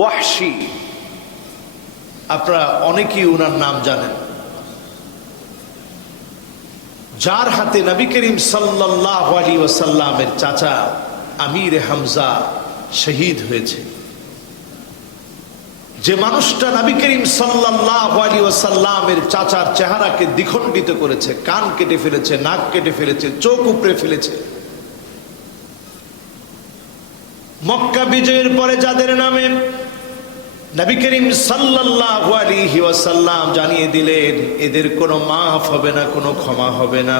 ওয়াহশী, আপনারা অনেকেই ওনার নাম জানেন, যার হাতে নবী করিম সাল্লাল্লাহু আলাইহি ওয়াসাল্লামের চাচা আমির হামজা শহীদ হয়েছে। যে মানুষটা নবী করিম সাল্লাল্লাহু আলাইহি ওয়াসাল্লামের চাচার চেহারাকে দ্বিখণ্ডিত করেছে, কান কেটে ফেলেছে, নাক কেটে ফেলেছে, চোখ উপড়ে ফেলেছে। মক্কা বিজয়ের পরে যাদের নামে নবী করিম সাল্লাল্লাহু আলাইহি ওয়াসাল্লাম জানিয়ে দিলেন এদের কোনো মাফ হবে না, কোনো ক্ষমা হবে না,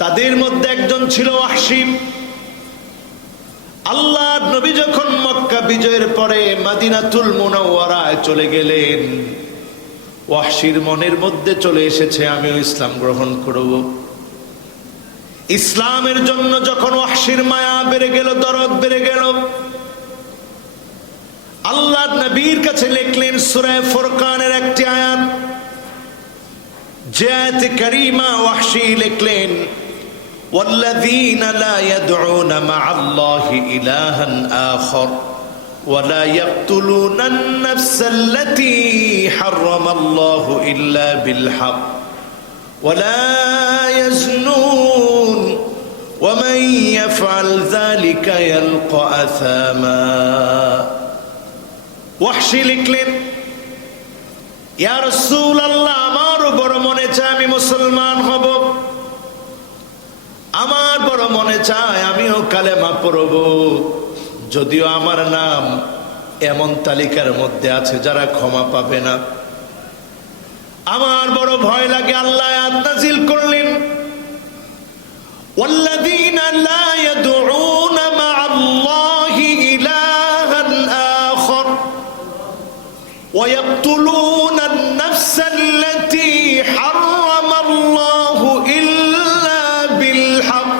তাদের মধ্যে একজন ছিল ওয়াহশী। আল্লাহর নবী যখন মক্কা বিজয়ের পরে মদিনাতুল মুনাওয়ারায় চলে গেলেন, ওয়াহশীর মনের মধ্যে চলে এসেছে আমিও ইসলাম গ্রহণ করব। ইসলামের জন্য যখন ওয়াহশীর মায়া বেড়ে গেল, দরদ বেড়ে গেল, আল্লাহর নবীর কাছে লিখলেন সূরা ফুরকানের একটি আয়াত, যে আয়াতে কারীমা ওয়াহশী লিখলেন والذين لا يدعون مع الله إلها آخر ولا يقتلون النفس التي حرم الله إلا بالحق ولا يزنون ومن يفعل ذلك يلقى أثاما। ওয়াহশী লিখলেন, ইয়া রাসূলুল্লাহ, আমার বড় মনে চায় আমি মুসলমান হব, আমার বড় মনে চায় আমিও কালেমা পড়ব, যদিও আমার নাম এমন তালিকার মধ্যে আছে যারা ক্ষমা পাবে না। আমার বড় ভয় লাগে। আল্লাহ আয়াত নাযিল করলেন, ওয়াল্লাযীনা লা ইয়াদউনা মা'আল্লাহি ইলাহান আখার ওয়া ইয়াকতুলুনা আন-নাফসা আল্লাতী হারামাল্লাহু ইল্লা বিল-হক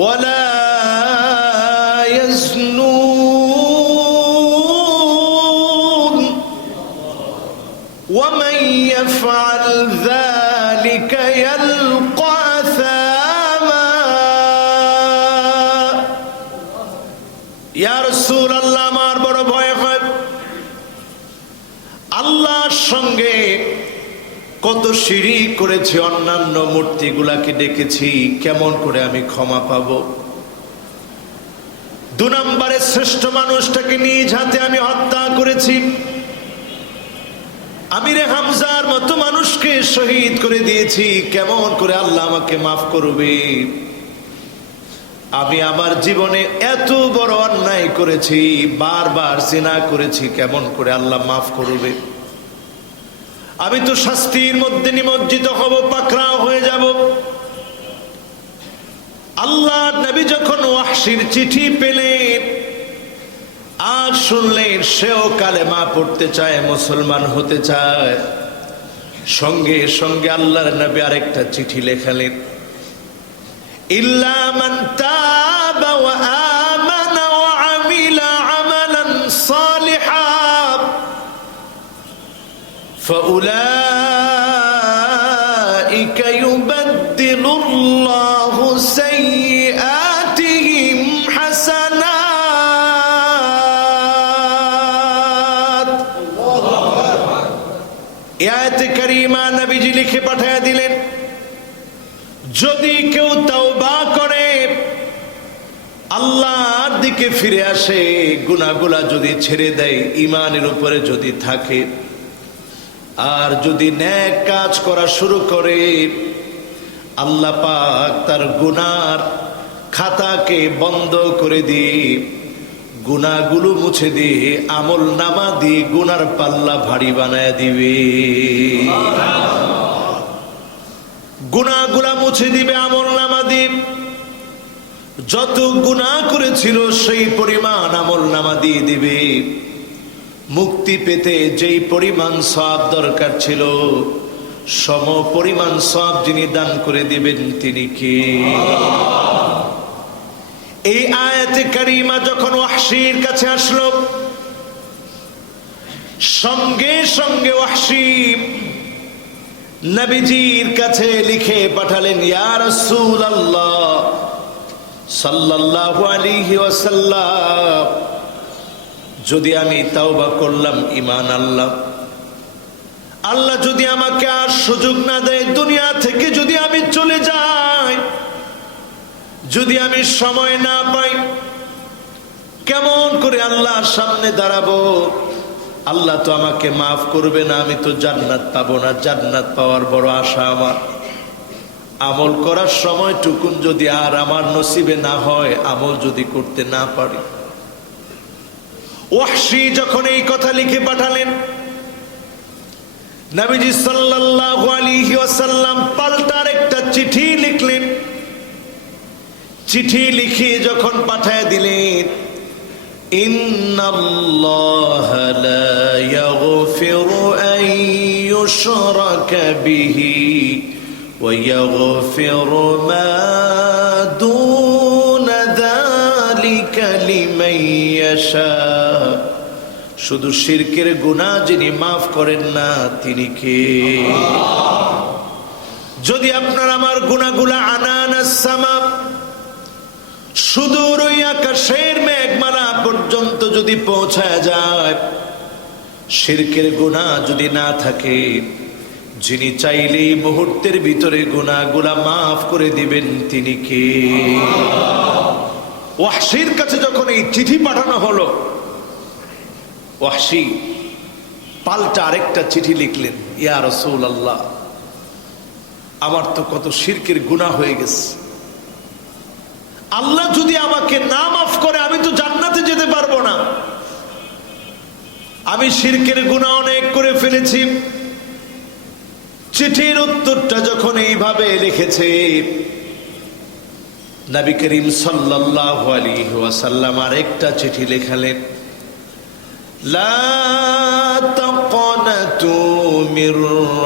ওয়া লা ইয়াজনুন ওয়া মান ইয়াফআল যালিকা ইয়ালকা আসামা। ইয়া রাসূলুল্লাহ, আমার বড় ভয় হয়, আল্লাহর সঙ্গে কত শিরক করেছি, অন্যান্য মূর্তিগুলাকে ডেকেছি, কেমন করে আমি ক্ষমা পাব? 2 নম্বরে শ্রেষ্ঠ মানুষটাকে নিজ হাতে আমি হত্যা করেছি, আমিরে হামজার মতো মানুষকে শহীদ করে দিয়েছি, কেমন করে আল্লাহ আমাকে মাফ করবে? আমি আমার জীবনে এত বড় অন্যায় করেছি, বারবার জিনা করেছি, কেমন করে আল্লাহ মাফ করবে? আমি তো শাস্তির মধ্যে নিমজ্জিত হব, পাকড়াও হয়ে যাব। আল্লাহর নবী যখন ওয়াহশীর চিঠি পেলেন আর শুনলেন সেও কালেমা পড়তে চায়, মুসলমান হতে চায়, সঙ্গে সঙ্গে আল্লাহর নবী আরেকটা চিঠি লেখালেন, ইল্লা মান তাবা ওয়া আমানা ওয়া আমিলা আমালান সালিহান ফাউলাইকা ইউবাদদিলুল্লাহু সাইয়্যাতিহিম হাসানাত। এই আয়াতে কারীমা নবীজি লিখে পাঠিয়ে দিলেন, যদি কেউ তাওবা করে, আল্লাহর দিকে ফিরে আসে, গুনাহগুলা যদি ছেড়ে দেয়, ঈমানের উপরে যদি থাকে, আর যদি নেক কাজ করা শুরু করে, আল্লাহ পাক তার গুনার খাতাকে বন্ধ করে দিয়ে গুনাহগুলো মুছে দিয়ে আমল নামা দিয়ে গুনার পাল্লা ভারী বানায় দিবে। গুনাহগুলা মুছে দিবে আমল নামা দিয়ে, যত গুনাহ করেছিল সেই পরিমাণ আমল নামা দিয়ে দিবে। মুক্তি পেতে যেই পরিমাণ সওয়াব দরকার ছিল, সম পরিমাণ সওয়াব যিনি দান করে দিবেন তিনি কে? এই আয়াতে কারীমা যখন ওয়াহশীর কাছে আসলো, সঙ্গে সঙ্গে ওয়াহশী নবীজির কাছে লিখে পাঠালেন, ইয়া রাসূলুল্লাহ, সাল্লাল্লাহু আলাইহি ওয়াসাল্লাম, যদি আমি তাওবা করলাম, ঈমান আনলাম, আল্লাহ যদি আমাকে আর সুযোগ না দেয়, দুনিয়া থেকে যদি আমি চলে যাই, যদি আমি সময় না পাই, কেমন করে আল্লাহর সামনে দাঁড়াবো? আল্লাহ তো আমাকে মাফ করবে না, আমি তো জান্নাত পাবো না। জান্নাত পাওয়ার বড় আশা আমার। আমল করার সময়টুকুন যদি আর আমার নসিবে না হয়, আমল যদি করতে না পারি। ওয়াহশী যখন এই কথা লিখে পাঠালেন, নবীজি সাল্লাল্লাহু আলাইহি ওয়াসাল্লাম পাল্টার একটা চিঠি লিখলেন। চিঠি লিখে যখন পাঠায় দিলেন, ইন্নাল্লাহা লা ইয়াগফিরু আন ইউশরাকা বিহি ওয়া ইয়াগফিরু মা দুনা যালিকা লিমান ইয়াশা। শুধু শিরকের গুনাহ যিনি মাফ করেন না, তিনি কে? যদি আপনার আমার গুনাহগুলো আনানাস সামা, সুদূর ওই আকাশের মেঘমালা পর্যন্ত যদি পৌঁছায় যায়, শিরকের গুনাহ যদি না থাকে, যিনি চাইলেই মুহূর্তের ভিতরে গুনাহগুলা মাফ করে দিবেন, তিনি কে? ওয়াহশীর কাছে যখন এই চিঠি পাঠানো হলো, ওয়াহশী পাল্টা আরেকটা চিঠি লিখলেন, ইয়া রাসূলুল্লাহ, আমার তো কত শিরকের গুনাহ হয়ে গেছে। আল্লাহ যদি আমাকে না মাফ করে, আমি তো জান্নাতে যেতে পারবো না। আমি শিরকের গুনাহ অনেক করে ফেলেছি। চিঠির উত্তরটা যখন এইভাবে লিখেছে, নবী করিম সাল্লাল্লাহু আলাইহি ওয়াসাল্লাম আরেকটা চিঠি লেখালেন, লা তাকনাতু মির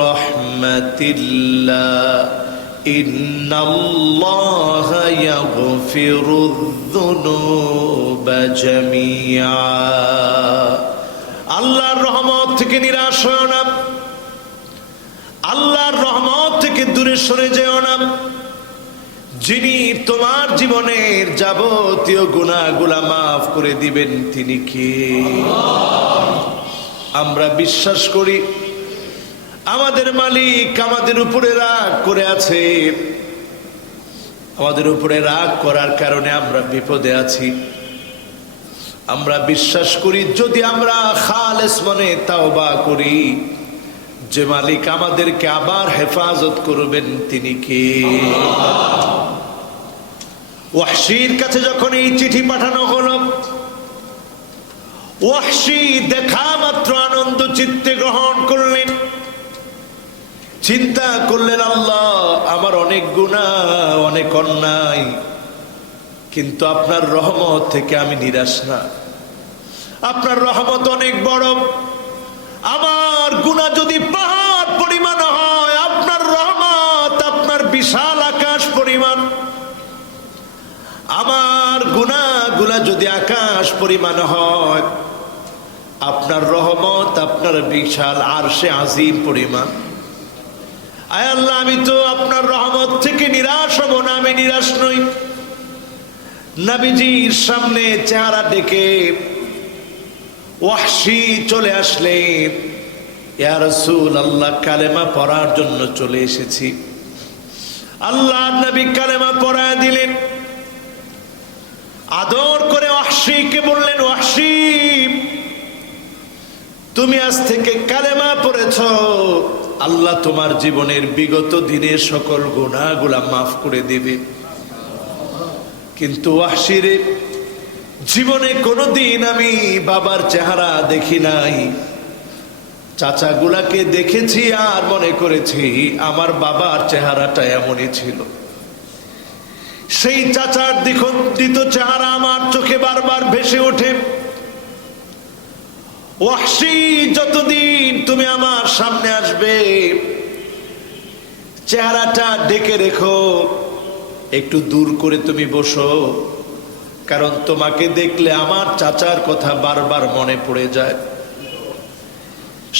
রাহমাতিল্লাহ ইন্নাল্লাহা ইয়াগফিরুয-যুনুবা জামিআ। আল্লাহর রহমত থেকে নিরাশ হও না, আল্লাহর রহমত থেকে দূরে সরে যেও না। যিনি তোমার জীবনের যাবতীয় গুনাহগুলা মাফ করে দিবেন, তিনি কে? আমরা বিশ্বাস করি আমাদের মালিক আমাদের উপরে রাগ করে আছে। আমাদের উপরে রাগ করার কারণে আমরা বিপদে আছি। আমরা বিশ্বাস করি যদি আমরা খালেস মনে তাওবা করি, যে মালিক আমাদেরকে আবার হেফাজত করবেন, তিনি কে? ওয়াহশীর কাছে যখন এই চিঠি পাঠানো হলো, ওয়াহশী দেখা মাত্র আনন্দ চিত্তে গ্রহণ করলেন। চিন্তা করলেন, আল্লাহ, আমার অনেক গুনাহ, অনেক অন্যায়, কিন্তু আপনার রহমত থেকে আমি নিরাশ না। আপনার রহমত অনেক বড়। আমার গুনাহ যদি পাহাড় পরিমাণ হয়, আপনার রহমত আপনার বিশাল আকাশ পরিমাণ। আমার গুনাহগুলা যদি আকাশ পরিমাণ হয়, আপনার রহমত আপনার বিশাল আরশে আজিম পরিমাণ। আয় আল্লাহ, আমি তো আপনার রহমত থেকে নিরাশ হব না, আমি নিরাশ নই। নবীজির সামনে চেহারা ডেকে ওয়াহশী চলে আসলেন, ইয়া রাসূলুল্লাহ, কালেমা পড়ার জন্য চলে এসেছি। আল্লাহর নবী কালেমা পড়ায় দিলেন। আদর করে ওয়াহশীকে বললেন, ওয়াহশী, তুমি আজ থেকে কালেমা পড়েছ, আল্লাহ তোমার জীবনের বিগত দিনের সকল গুনাহগুলা মাফ করে দেবে। কিন্তু ওয়াহশীর জীবনে কোনোদিন আমি বাবার চেহারা দেখি নাই। চাচাগুলাকে দেখেছি আর মনে করেছি আমার বাবার চেহারাটা এমনই ছিল। সেই চাচার দ্বিখণ্ডিত চেহারা আমার চোখে বারবার ভেসে ওঠে। ওয়াহশী, যতদিন তুমি আমার সামনে আসবে, চেহারাটা ঢেকে রেখো, একটু দূর করে তুমি বসো, কারণ তোমাকে দেখলে আমার চাচার কথা বারবার মনে পড়ে যায়।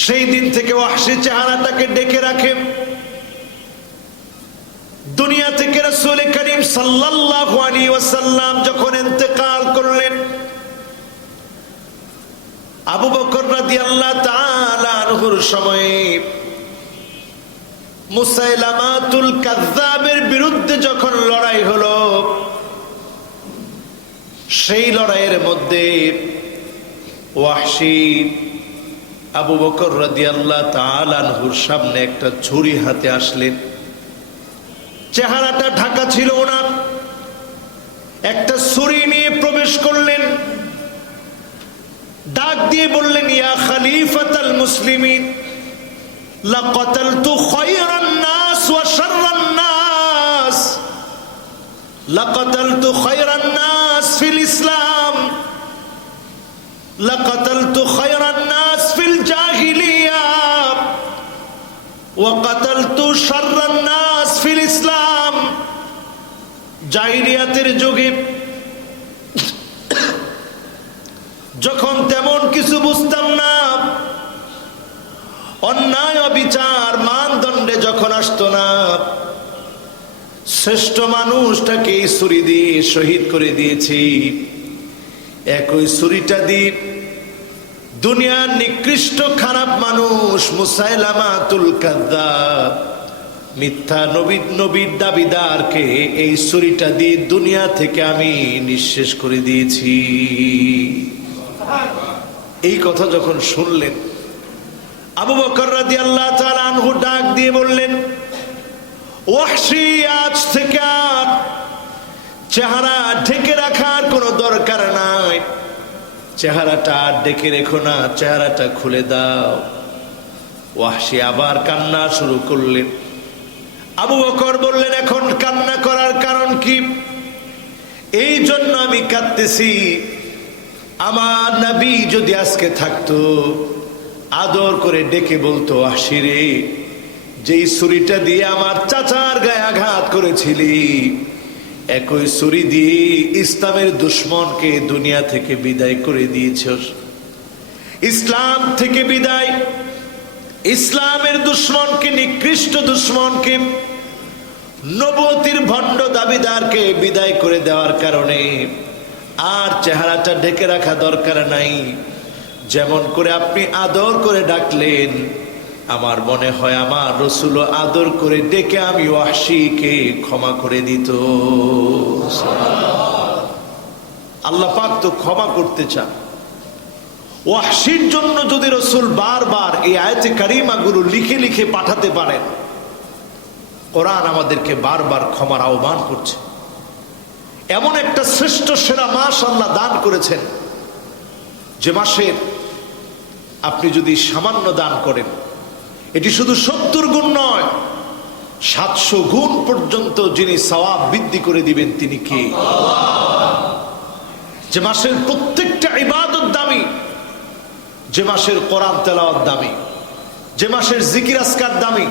সেই দিন থেকে ওয়াহশী চেহারাটাকে ঢেকে রাখে। দুনিয়া থেকে রাসূল করিম সাল্লাল্লাহু আলাইহি ওয়াসাল্লাম যখন ইন্তেকাল করলেন, আবু বকর রাদিয়াল্লাহু তাআলা আনহুর সময়ে মুসাইলামাতুল কাযযাবের বিরুদ্ধে যখন লড়াই হলো, সেই লড়াইয়ের মধ্যে ওয়াহশী আবু বকর রাদিয়াল্লাহু তাআলা আনহুর সামনে একটা ছুরি হাতে আসলেন। চেহারাটা ঢাকা ছিল না, একটা ছুরি নিয়ে প্রবেশ করলেন, ডাক দিয়ে বললেন, ইয়া খলিফাতাল মুসলিমিন লাকাতালতু খায়রান নাস ওয়া শাররান নাস, লাকাতালতু খায়রান নাস ফিল ইসলাম, লাকাতালতু খায়রান নাস ফিল জাহিলিয়া ওয়া কাতালতু শাররান নাস ফিল ইসলাম। জাহিলিয়াতের যুগে যখন তেমন কিছু বুঝতাম না, অন্যায় অবিচার মানদণ্ডে যখন আসতো না, শ্রেষ্ঠ মানুষটাকে এই ছুরি দিয়ে শহীদ করে দিয়েছি। একই ছুরিটা দিয়ে দুনিয়ার নিকৃষ্ট খারাপ মানুষ মুসাইলামাতুল কাযযাব, মিথ্যা নবীর দাবিদারকে এই ছুরিটা দিয়ে দুনিয়া থেকে আমি নিঃশেষ করে দিয়েছি। এই কথা যখন শুনলেন, আবু বকর রাদিয়াল্লাহু তাআলা আনহু ডাক দিয়ে বললেন, ওয়াহশী, আজ থেকে আর চেহারা ঢেকে রাখার কোনো দরকার নাই, চেহারাটা ডেকে রেখো না, চেহারাটা খুলে দাও। ওয়াহশী আবার কান্না শুরু করলেন। আবু বকর বললেন, এখন কান্না করার কারণ কি? এই জন্য আমি কাঁদতেছি, আমার নবী যদি আজকে থাকতো, আদর করে ডেকে বলতো, ওয়াহশী রে, যেই ছুরিটা দিয়ে আমার চাচার গায়ে আঘাত করেছিলি, একই ছুরি দিয়ে ইসলামের দুশ্মনকে দুনিয়া থেকে বিদায় করে দিয়েছস। ইসলাম থেকে বিদায়, ইসলামের দুশ্মনকে, নিকৃষ্ট দুশ্মনকে, নবুয়তির ভণ্ড দাবিদারকে বিদায় করে দেওয়ার কারণে আর চেহারাটা ঢেকে রাখা দরকার নাই। যেমন করে আপনি আদর করে ডাকলেন, আমার মনে হয় আমার রাসূল আদর করে ডেকে আমি ওয়াহশীকে ক্ষমা করে দিত। আল্লাহ পাক তো ক্ষমা করতে চান। ওয়াহশীর জন্য যদি রাসূল বারবার এই আয়াতে কারিমাগুলো লিখে লিখে পাঠাতে পারেন, কোরআন আমাদেরকে বারবার ক্ষমার আহ্বান করছে। এমন একটা শ্রেষ্ঠ সেরা মাস আল্লাহ দান করেছেন, যে মাসের আপনি যদি সামান্য দান করেন, এটি শুধু 70 গুণ নয়, 700 গুণ পর্যন্ত যিনি সওয়াব বৃদ্ধি করে দিবেন তিনি কে? যে মাসের প্রত্যেকটা ইবাদত দামি, যে মাসের কোরআন তেলাওয়াত দামি, যে মাসের জিকির আজকার দামি,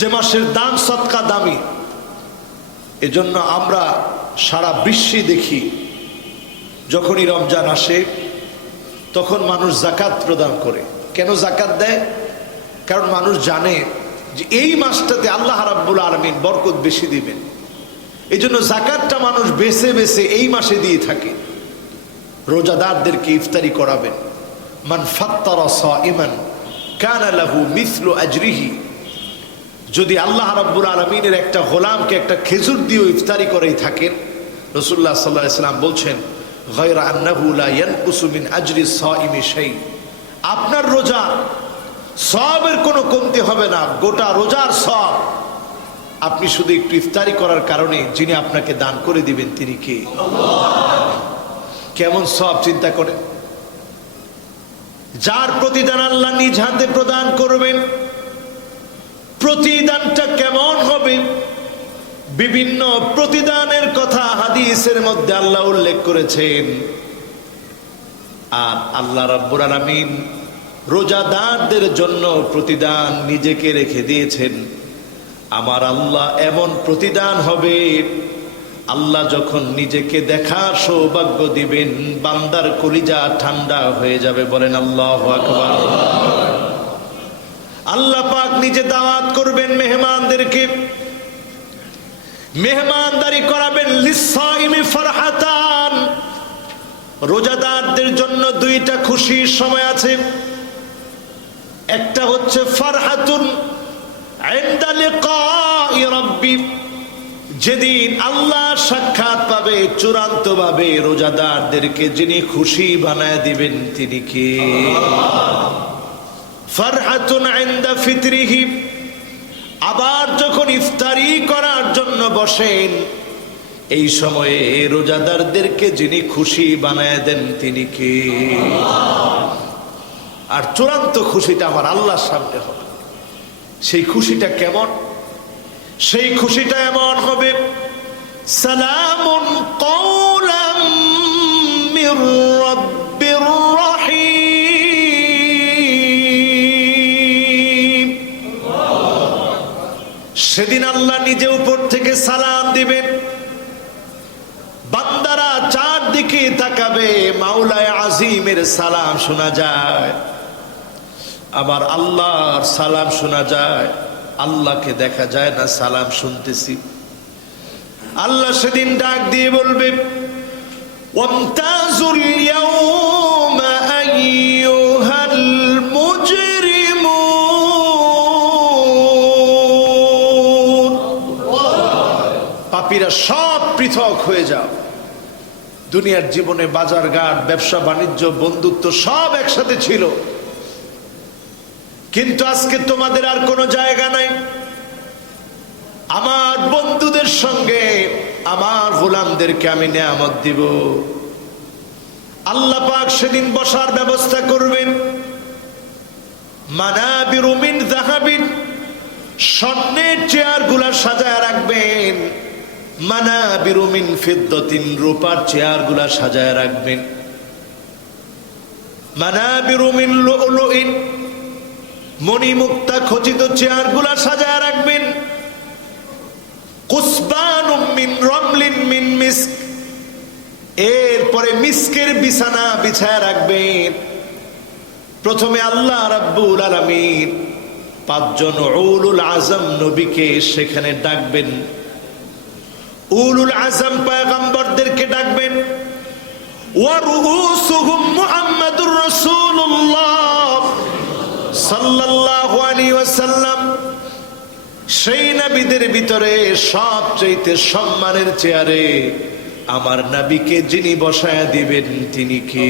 যে মাসের দান সদকা দামি। এজন্য আমরা সারা বিশ্বে দেখি, যখনই রমজান আসে তখন মানুষ যাকাত প্রদান করে। কেন যাকাত দেয়? কারণ মানুষ জানে যে এই মাসটাতে আল্লাহ রাব্বুল আলামিন বরকত বেশি দিবেন। এই জন্য যাকাতটা মানুষ বেছে বেছে এই মাসে দিয়ে থাকে। রোজাদারদেরকে ইফতারি করাবেন, মান ফাত্তারা সাইমান কানা লাহু মিসলু আজরিহি। যদি আল্লাহ রাব্বুল আলামিনের একটা গোলামকে একটা খেজুর দিয়ে ইফতারি করেই থাকেন, রাসূলুল্লাহ সাল্লাল্লাহু আলাইহি ওয়াসাল্লাম বলছেন, গায়রা আন্নাহু লা ইয়ানকুসু মিন আজরি সাইমি শাই। আপনার রোজা সওয়াবের কোনো কমতি হবে না, গোটা রোজার সওয়াব আপনি শুধু একটু ইফতারি করার কারণে যিনি আপনাকে দান করে দিবেন তিনি কে? কেমন সওয়াব চিন্তা করেন। যার প্রতিদান আল্লাহ নিজ হাতে প্রদান করবেন, প্রতিদানটা কেমন হবে? বিভিন্ন প্রতিদানের কথা হাদিসের মধ্যে আল্লাহ উল্লেখ করেছেন। আর আল্লাহ রাব্বুল আলামিন রোজাদারদের জন্য প্রতিদান নিজেকে রেখে দিয়েছেন। আমার আল্লাহ এমন প্রতিদান হবে, আল্লাহ যখন নিজেকে দেখার সৌভাগ্য দিবেন, বান্দার কলিজা ঠান্ডা হয়ে যাবে। বলেন আল্লাহু আকবার। আল্লাহ পাক নিজে দাওয়াত করবেন মেহমানদেরকে, মেহমানদারি করাবেন। লিসাইমি ফারহাতান, রোজাদারদের জন্য দুইটা খুশির সময় আছে। একটা হচ্ছে ফারহাতুন ইনদা লিকাই রাব্বি, যেদিন আল্লাহ সাক্ষাৎ পাবে চূড়ান্ত ভাবে রোজাদারদেরকে যিনি খুশি বানায় দিবেন তিনি কে? ফারহাতুন ইনদা ফিতরিহি, আবার যখন ইফতারি করার জন্য বসেন এই সময়ে রোজাদারদেরকে যিনি খুশি বানায় দেন তিনি কে? আর চূড়ান্ত খুশিটা আমার আল্লাহর সামনে হবে। সেই খুশিটা কেমন? সেই খুশিটা এমন হবে, সালামুন কওলাম মির রাব্বির রাহিম। সেদিন আল্লাহ নিজে উপর থেকে সালাম দিবেন, বান্দারা চারদিকে তাকাবে, মাওলায়ে আজিমের সালাম শোনা যায়, আবার আল্লাহর সালাম শোনা যায়। আল্লাহকে দেখা যায় না, সালাম শুনতেছি। আল্লাহ সেদিন ডাক দিয়ে বলবে, ওয়ামতাজুল ইয়াওমা আইয়ুহাল মুজরিমুন, পাপীরা সব পৃথক হয়ে যাও। দুনিয়ার জীবনে বাজার ঘাট, ব্যবসা বাণিজ্য, বন্ধুত্ব সব একসাথে ছিল, কিন্তু আজকে তোমাদের আর কোনো জায়গা নাই। আমার বন্ধুদের সঙ্গে আমার গোলামদেরকে আমি নেয়ামত দিব। আল্লাহ পাক সেদিন বসার ব্যবস্থা করবেন। মানাবিরু মিন যাহাবিন, স্বর্ণের চেয়ারগুলা সাজায় রাখবেন। মানাবিরু মিন ফিদ্দাতিন, রূপার চেয়ারগুলা সাজায় রাখবেন। মানাবিরু মিন লুলুইন, মণিমুক্তা খচিত চেয়ারগুলা সাজায় রাখবেন। কুসবানুম মিন রামলিন মিন মিস্ক, এরপরে মিস্কের বিছানা বিছায় রাখবেন। প্রথমে আল্লাহ রাব্বুল আলামিন পাঁচজন উলুল আজম নবীকে সেখানে ডাকবেন। উলুল আজম পয়গম্বরদেরকে ডাকবেন। ওয়া রুউসুহুম মুহাম্মাদুর রাসূলুল্লাহ সাল্লাল্লাহু আলাইহি ওয়াসাল্লাম। সেই নবীদের ভিতরে সবচেয়ে সম্মানের চেয়ারে আমার নবীকে যিনি বসায়া দিবেন তিনি কে?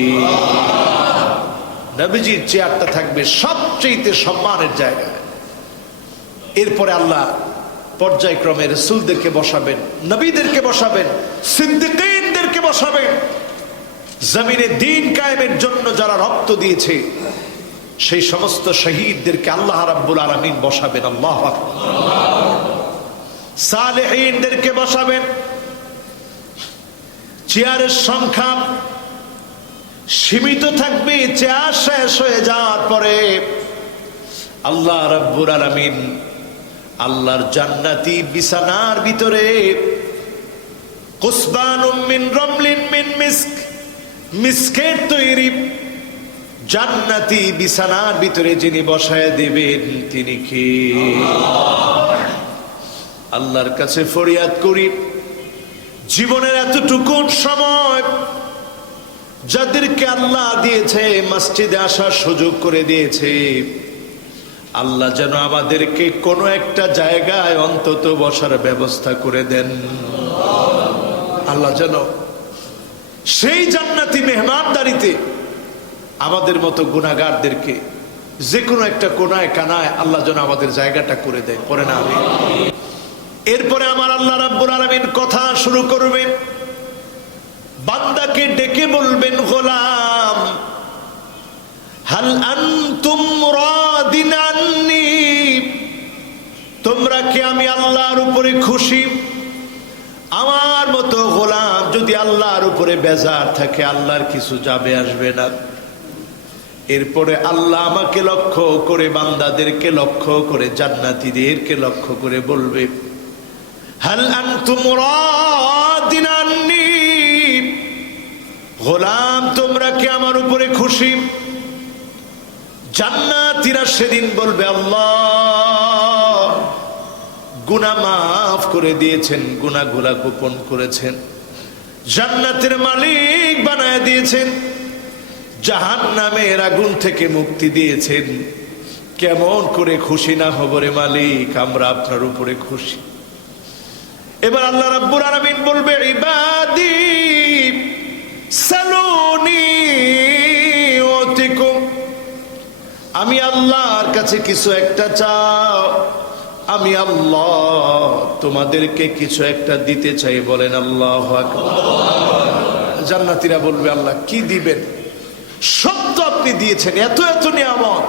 নবীজির চেয়ারটা থাকবে সবচেয়ে সম্মানের জায়গায়। এরপরে আল্লাহ পর্যায়ক্রমে রাসূলদেরকে বসাবেন, নবীদেরকে বসাবেন, সিদ্দিকীনদেরকে বসাবেন। জমিনে দ্বীন কায়েমের জন্য যারা রক্ত দিয়েছে সেই সমস্ত শহীদদেরকে আল্লাহ রাব্বুল আলামিন বসাবেন। আল্লাহু আকবার। সালেহীনদেরকে বসাবেন। চেয়ারের সংখ্যা সীমিত থাকবে। চেয়ার শেষ হয়ে যাওয়ার পরে আল্লাহ রাব্বুল আলামিন আল্লাহর জান্নাতি বিছানার ভিতরে কুসবানুম মিন রামলিন মিন মিস্ক, মিস্কের তৈরি জান্নাতি বিছানার ভিতরে যিনি বসায় দিবেন তিনি কে? আল্লাহর কাছে ফরিয়াদ করি, জীবনের এতটুকু সময় যাদেরকে আল্লাহ দিয়েছে, মসজিদে আসার সুযোগ করে দিয়েছে, আল্লাহ যেন আমাদেরকে কোনো একটা জায়গায় অন্তত বসার ব্যবস্থা করে দেন। আল্লাহ যেন সেই জান্নাতি মেহমানদারিতে আমাদের মতো গুনাহগারদেরকে যে কোনো একটা কোনায় কানায় আল্লাহ যেন আমাদের জায়গাটা করে দেয়। পরে না আমি এরপরে আমার আল্লাহ রাব্বুল আলামিন কথা শুরু করবেন। বান্দাকে ডেকে বলবেন, গোলাম হাল আনতুম রাদিন আন্নি, তোমরা কি আমি আল্লাহর উপরে খুশি? আমার মতো গোলাম যদি আল্লাহর উপরে বেজার থাকে আল্লাহর কিছু যাবে আসবে না। এরপরে আল্লাহ আমাকে লক্ষ্য করে, বান্দাদেরকে লক্ষ্য করে, জান্নাতীদেরকে লক্ষ্য করে বলবে, হাল আনতুম রাদিন আন্নি, গোলাম তোমরা কি আমার উপরে খুশি? জান্নাতীরা সেদিন বলবে, আল্লাহ গুনাহ মাফ করে দিয়েছেন, গুনাহগুলা গোপন করেছেন, জান্নাতের মালিক বানায় দিয়েছেন, জাহান্নামের আগুন থেকে মুক্তি দিয়েছেন। কেমন করে খুশি না হব রে মালিক, আমরা আপনার উপরে খুশি। এবার আল্লাহ রাব্বুল আলামিন বলবে, ইবাদি সালুনি উতিকুম, আমি আল্লাহর কাছে কিছু একটা চাও, আমি আল্লাহ তোমাদেরকে কিছু একটা দিতে চাই। বলেন আল্লাহু আকবার। জান্নাতীরা বলবে, আল্লাহ কি দিবেন? সব তো আপনি দিয়েছেন, এত এত নিয়ামত।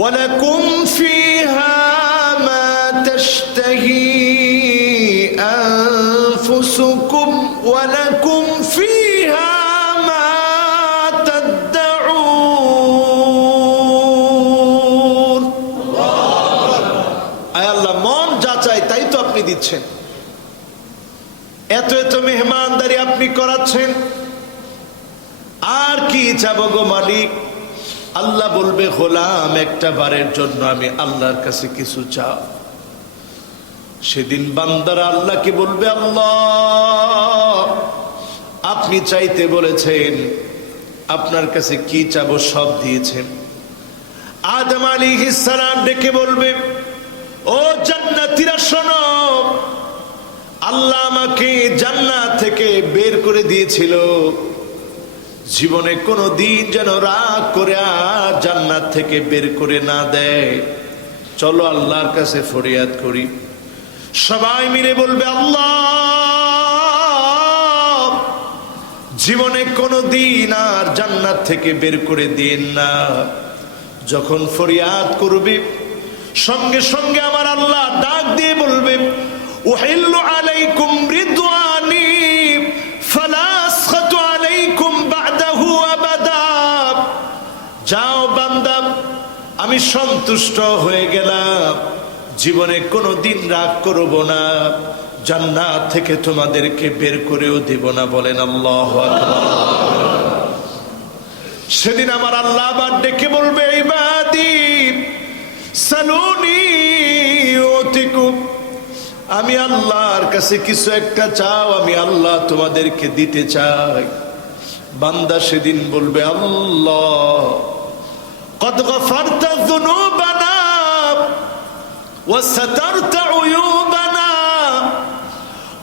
ওয়ালাকুম ফিহা মা তাশতাহি আনফুসুকুম ওয়ালাকুম ফিহা মা তাদউন। আয় আল্লাহ, মন যা চায় তাই তো আপনি দিচ্ছেন, এত এত মেহমানদারি আপনি করাচ্ছেন, আর কি চাবো গো মালিক? আল্লাহ বলবে, গোলাম একটা বারের জন্য আমি আল্লাহর কাছে কিছু চাও। সেদিন বান্দারা আল্লাহকে বলবে, আল্লাহ আপনি চাইতে বলেছেন, আপনার কাছে কি চাবো সব দিয়েছেন। আদম আলাইহিস সালাম ডেকে বলবে, ও জান্নাতীরা শোনো, আল্লাহ আমাকে জান্নাত থেকে বের করে দিয়েছিল, জীবনে কোনো দিন যেন রাগ করে আর জান্নাত থেকে বের করে না দেয়। চলো আল্লাহর কাছে ফরিয়াদ করি। সবাই মিলে বলবে, আল্লাহ জীবনে কোনো দিন আর জান্নাত থেকে বের করে দিন না। যখন ফরিয়াদ করবে, সঙ্গে সঙ্গে আমার আল্লাহ ডাক দিয়ে বলবে, উহিল্লু আলাইকুম রিদওয়ানি ফালা আসখাতু আলাইকুম বা'দাহু আবাদা। যাও বান্দা, আমি সন্তুষ্ট হয়ে গেলাম, জীবনে কোনো দিন রাগ করব না, জান্নাত থেকে তোমাদেরকে বের করেও দেব না। বলেন আল্লাহু আকবার। সেদিন আমার আল্লাহ আবার ডেকে বলবে, ইবাদি সালুনি উতিকুম, আমি আল্লাহর কাছে কিছু একটা চাও, আমি আল্লাহ তোমাদেরকে দিতে চাই। বান্দা সেদিন বলবে, আল্লাহ কদ গফারতা যুনুবানা ওয়া সাতারতা উয়ুবানা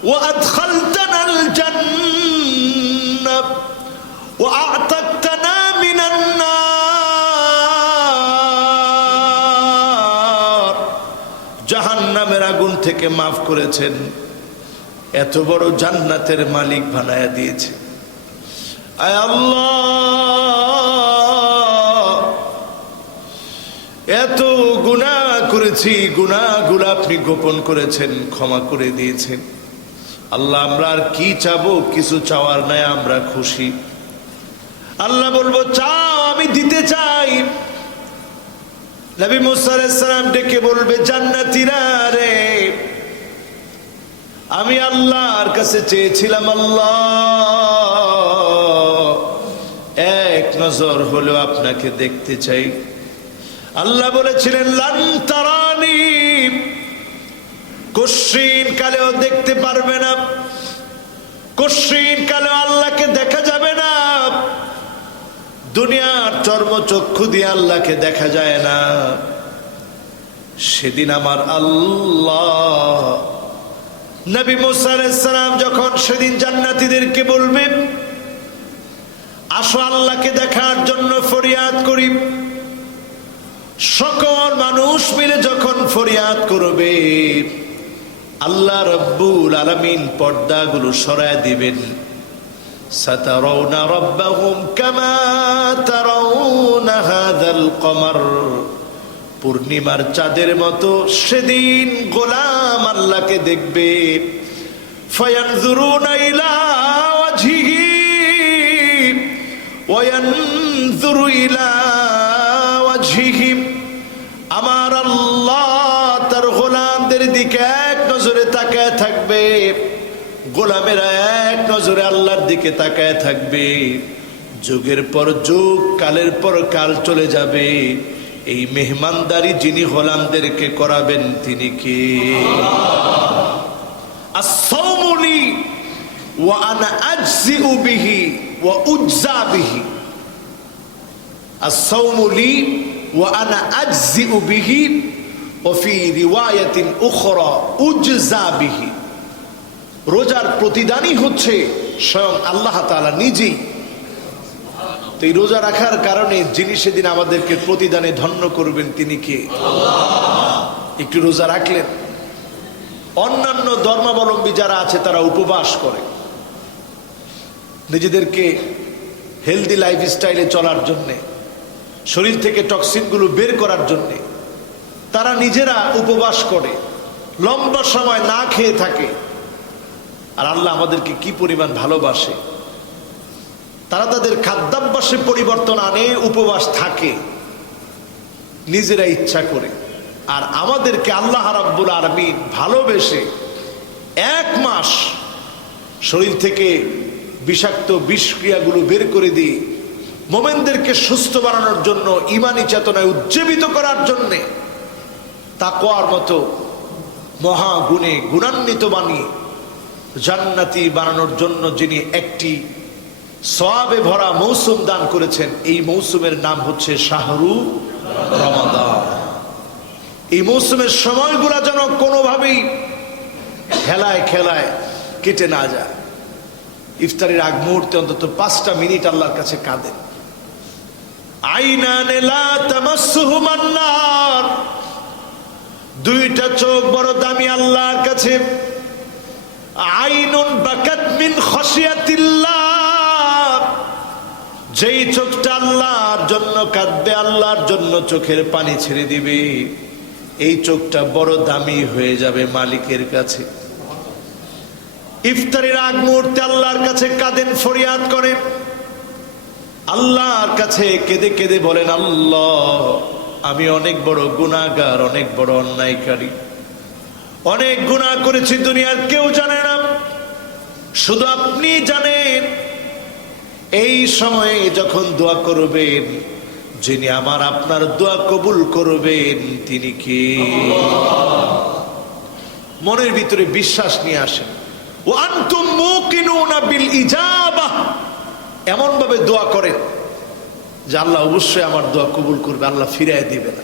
ওয়া আদখালতানাল জান্নাহ ওয়া আ'তাকতানা মিনান নার। জাহান্নামের আগুন থেকে মাফ করেছেন, এত বড় জান্নাতের মালিক বানায়া দিয়েছে। আয় আল্লাহ, এত গুনাহ করেছি, গুনাহগুলো আপনি গোপন করেছেন, ক্ষমা করে দিয়েছেন। আল্লাহ আমরা আর কি চাবো? কিছু চাওয়ার নাই, আমরা খুশি। আল্লাহ বলবো, চাও, আমি দিতে চাই। নবী মুসা আলাইহিস সালাম ডেকে বলবে, জান্নাতীরা রে, আমি আল্লাহর কাছে চেয়েছিলাম, আল্লাহ এক নজর হলেও আপনাকে দেখতে চাই। আল্লাহ বলেছিলেন, লান তারানি, কশিন কালেও দেখতে পারবে না, কশিন কালেও আল্লাহকে দেখা যাবে না। দুনিয়ার চর্মচক্ষু দিয়ে আল্লাহকে দেখা যায় না। সেদিন আমার আল্লাহ, নবী মুসা আলাইহিস সালাম যখন সেদিন জান্নাতীদেরকে বলবেন, আসো আল্লাহকে দেখার জন্য ফরিয়াদ করি, সকল মানুষ মিলে যখন ফরিয়াদ করবে, আল্লাহ রাব্বুল আলামিন পর্দাগুলো সরায় দিবেন। সাতারাউনা রাব্বাহুম কামা তারাউনা হাযাল কমার, পূর্ণিমার চাঁদের মতো সেদিন গোলাম আল্লাহকে দেখবে। ফায়ানজুরুনা ইলা ওয়াজহিহি ওয়া ইয়ানজুরু ইলা ওয়াজহিহি, আমার আল্লাহ তার গোলামদের দিকে এক নজরে তাকায় থাকবে, গোলামেরা এক নজরে আল্লাহর দিকে তাকায় থাকবে। যুগের পর যুগ, কালের পর কাল চলে যাবে, এই মেহমানদারি যিনি গোলামদেরকে করাবেন তিনি কে? as-sawmu li wa ana ajzi'u bihi wa ujza bihi, as-sawmu li wa ana ajzi'u bihi wa fi riwayatin ukhra ujza bihi। রোজার প্রতিদানই হচ্ছে স্বয়ং আল্লাহ তাআলা নিজেই। তো এই রোজা রাখার কারণে যিনি সেদিন আমাদেরকে প্রতিদানে ধন্য করবেন তিনি কে? একটু রোজা রাখলেন। অন্যান্য ধর্মাবলম্বী যারা আছে তারা উপবাস করে নিজেদেরকে হেলদি লাইফস্টাইলে চলার জন্যে, শরীর থেকে টক্সিনগুলো বের করার জন্যে তারা নিজেরা উপবাস করে, লম্বা সময় না খেয়ে থাকে। আর আল্লাহ আমাদেরকে কি পরিমাণ ভালোবাসে, তারা তাদের খাদ্যাভ্যাসে পরিবর্তন আনে, উপবাস থাকে নিজেরা ইচ্ছা করে। আর আমাদেরকে আল্লাহ রাব্বুল আলামিন ভালোবেসে 1 মাস শরীর থেকে বিষাক্ত বিষক্রিয়াগুলো বের করে দিয়ে মোমেনদেরকে সুস্থ বানানোর জন্য, ঈমানি চেতনায় উজ্জীবিত করার জন্যে, তাকওয়ার মতো মহাগুণে গুণান্বিত বানিয়ে জান্নাতি বানানোর জন্য যিনি একটি সওয়াবে ভরা মৌসুম দান করেছেন, এই মৌসুমের নাম হচ্ছে শাহরু রমাদান। এই মৌসুমের সময়গুলা যেন কোনোভাবেই খেলায় খেলায় কেটে না যায়। ইফতারের আগ মুহূর্তে অন্তত 5টা মিনিট আল্লাহর কাছে কাঁদেন। আইনানে লা তামাসসুহুমান নার, 2টা চোখ বড় দামি আল্লাহর কাছে। আইনুন বাকাত মিন খাশিয়াতিল্লাহ, যেই চোখটা আল্লাহর জন্য কাঁদবে, আল্লাহর জন্য চোখের পানি ছেড়ে দিবে, এই চোখটা বড় দামি হয়ে যাবে মালিকের কাছে। ইফতারের আগ মুহূর্তে আল্লাহর কাছে কাঁদেন, ফরিয়াদ করেন, আল্লাহর কাছে কেঁদে কেঁদে বলেন, আল্লাহ আমি অনেক বড় গুনাহগার, অনেক বড় অন্যায়কারী, অনেক গুনাহ করেছি, দুনিয়ার কেউ জানে না, শুধু আপনি জানেন। এই সময়ে যখন দোয়া করবেন, যিনি আমার আপনার দোয়া কবুল করবেন তিনি কে? মনের ভিতরে বিশ্বাস নিয়ে আসেন। ওয়া আনতুম মুকিনুনা বিল ইজাবাহ, এমন ভাবে দোয়া করেন যে আল্লাহ অবশ্যই আমার দোয়া কবুল করবে, আল্লাহ ফিরায় দিবে না।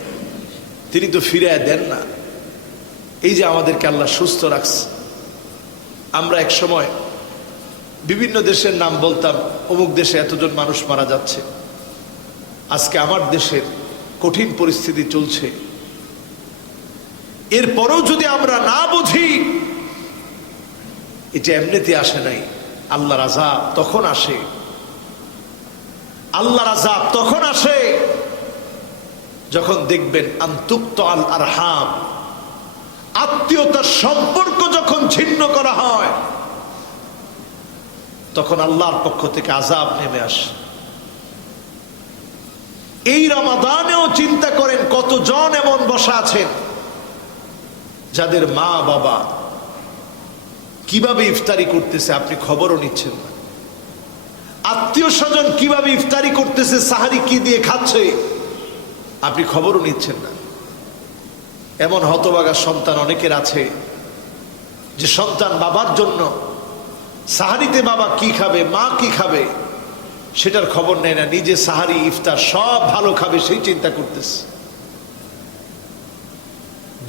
তিনি তো ফিরায় দেন না। এই যে আমাদেরকে আল্লাহ সুস্থ রাখছে, আমরা এক সময় বিভিন্ন দেশের নাম বলতাম, অমুক দেশে এতজন মানুষ মারা যাচ্ছে। আজকে আমার দেশের কঠিন পরিস্থিতি চলছে, এরপরেও যদি আমরা না বুঝি, এটা এমনিতে আসে নাই। আল্লাহর আযাব তখন আসে, আল্লাহর আযাব তখন আসে যখন দেখবেন আনতুক্তাল আরহাম, আত্মীয়তার সম্পর্ক যখন ছিন্ন করা হয়, তখন আল্লাহর পক্ষ থেকে আযাব নেমে আসে। এই রমাদানেও চিন্তা করেন কতজন এমন বসা আছেন যাদের মা বাবা কিভাবে ইফতারি করতেছে আপনি খবরও নিচ্ছেন না, আত্মীয় স্বজন কিভাবে ইফতারি করতেছে, সাহারি কি দিয়ে খাচ্ছে আপনি খবরও নিচ্ছেন না। এমন হতভাগা সন্তান অনেকের আছে যে সন্তান বাবার জন্য সাহারিতে বাবা কি খাবে, মা কি খাবে সেটার খবর নেয় না, নিজে সাহারি ইফতার সব ভালো খাবে সেই চিন্তা করতেছে।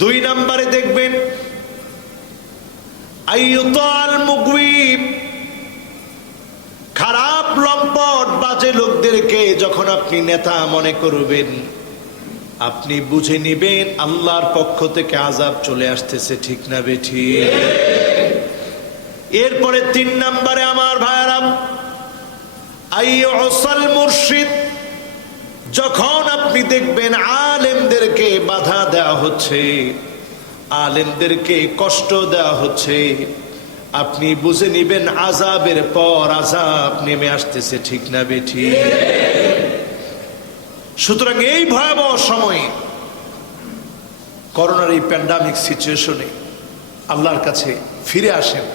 2 নম্বরে দেখবেন আইয়ুতাল মুগওয়িব, খারাপ লম্পট বাজে লোকদেরকে যখন আপনি নেতা মনে করবেন, আপনি বুঝে নিবেন আল্লাহর পক্ষ থেকে আযাব চলে আসতেছে, ঠিক না বেঠিক? এরপরে 3 নম্বরে আমার ভাইরা, আইয়ুসাল মুরশিদ, যখন আপনি দেখবেন আলেমদেরকে বাধা দেওয়া হচ্ছে, আলেমদেরকে কষ্ট দেওয়া হচ্ছে, আপনি বুঝে নিবেন আযাবের পর আযাব নেমে আসতেছে, ঠিক না বেঠিক? সুতরাং এই ভয়াবহ সময়ে, করোনার এই প্যান্ডামিক সিচুয়েশনে আল্লাহর কাছে ফিরে আসেন,